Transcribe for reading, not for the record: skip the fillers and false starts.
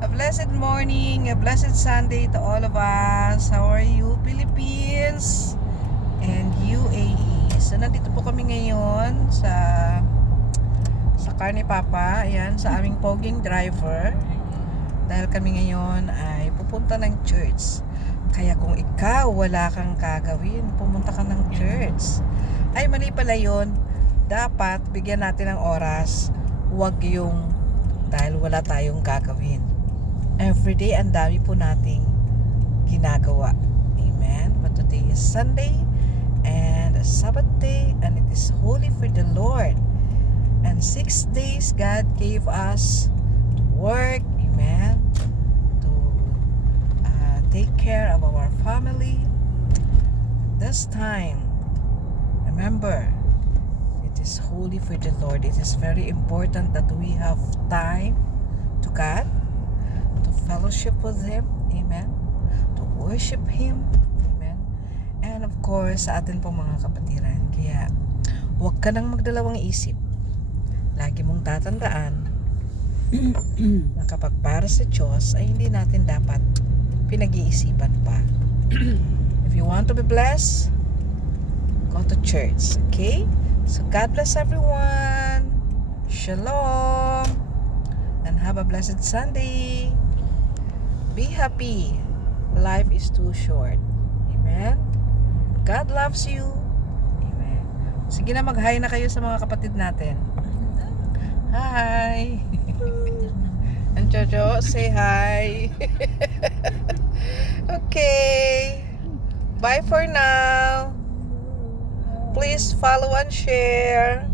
A blessed morning, a blessed Sunday to all of us. How are you, Philippines and UAE? So, nandito po kami ngayon sa car ni Papa. Ayan, sa aming poging driver. Dahil kami ngayon ay pupunta ng church. Kaya kung ikaw wala kang gagawin, pumunta ka ng church. Ay, mali pala yun. Dapat bigyan natin ng oras. Huwag yung dahil wala tayong gagawin. Everyday, ang dami po nating ginagawa. Amen? But today is Sunday and a Sabbath day, and it is holy for the Lord. And 6 days God gave us to work, amen, to take care of our family. This time, remember, it is holy for the Lord. It is very important that we have time to God, to fellowship with Him, amen, to worship Him, amen, and of course sa atin pong mga kapatiran. Kaya huwag ka nang magdalawang isip. Lagi mong tatandaan na kapag para sa Diyos ay hindi natin dapat pinag-iisipan pa. If you want to be blessed, go to church, okay? So God bless everyone. Shalom, and have a blessed Sunday. Be happy. Life is too short. Amen. God loves you. Amen. Sige na, mag-hi na kayo sa mga kapatid natin. Hi. And Jojo, say hi. Okay. Bye for now. Please follow and share.